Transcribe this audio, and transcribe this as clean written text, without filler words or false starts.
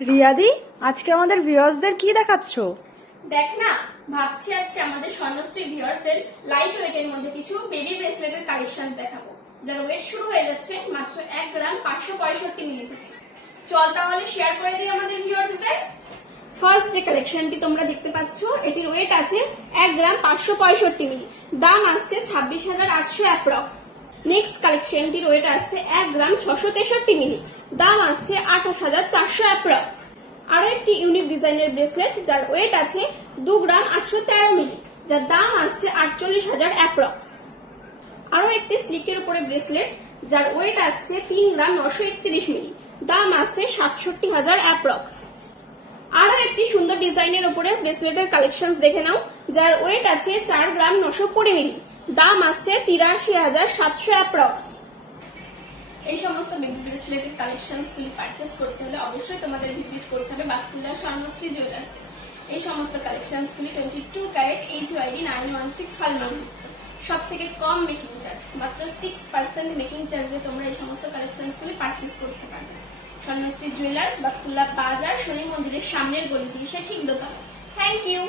রিয়াদি, আজকে আমাদের ভিউয়ার্সদের কি দেখাচ্ছো? দেখ না, ভাবছি আজকে আমাদের স্বর্ণশ্রী ভিউয়ার্সদের লাইট ওয়েটের মধ্যে কিছু বেবি ব্রেসলেটের কালেকশন দেখাবো, যার ওয়েট শুরু হয়ে যাচ্ছে মাত্র 1 গ্রাম 565 মিলি থেকে। চল তাহলে শেয়ার করে দিই আমাদের ভিউয়ার্সদের। ফার্স্ট যে কালেকশনটি তোমরা দেখতে পাচ্ছ, এটির ওয়েট আছে 1 গ্রাম 565 মিলি, দাম আসছে 26,800 অ্যাপ্রক্স। নেক্সট কালেকশনটির ওয়েট আসছে 1 গ্রাম 663 মিলি, দাম আসছে 28,400 অ্যাপ্রক্স। আরো একটি ইউনিক ডিজাইনের ব্রেসলেট যার ওয়েট আছে 2 গ্রাম 813 মিলি, যার দাম আসছে 48,000 অ্যাপ্রক্স। আরো একটি স্লিকের উপরে ব্রেসলেট যার ওয়েট আসছে 3 গ্রাম 931 মিলি, দাম আসছে 67,000 অ্যাপ্রক্স। আরো একটি সুন্দর ডিজাইনের উপরে ব্রেসলেটের কালেকশন দেখে নাও, যার ওয়েট আছে 4 গ্রাম 920 মিলি, দাম আসছে 83,700 অ্যাপ্রক্স। এই সমস্ত বেবি ব্রেসলেটের কালেকশনসগুলি পারচেস করতে হলে অবশ্যই তোমাদের ভিজিট করতে হবে বাতকুল্লা স্বর্ণশ্রী জুয়েলার্স। এই সমস্ত কালেকশনসগুলি 22 ক্যারেট HYD 916 হলমার্কযুক্ত। সব থেকে কম মেকিং চার্জ, মাত্র 6% মেকিং চার্জে তোমরা এই সমস্ত কালেকশনসগুলি পারচেস করতে পারবে। স্বর্ণশ্রী জুয়েলার্স, বাতকুল্লা বাজার, শনি মন্দিরের সামনের গলি দিয়ে ঠিক দোকান। Thank you.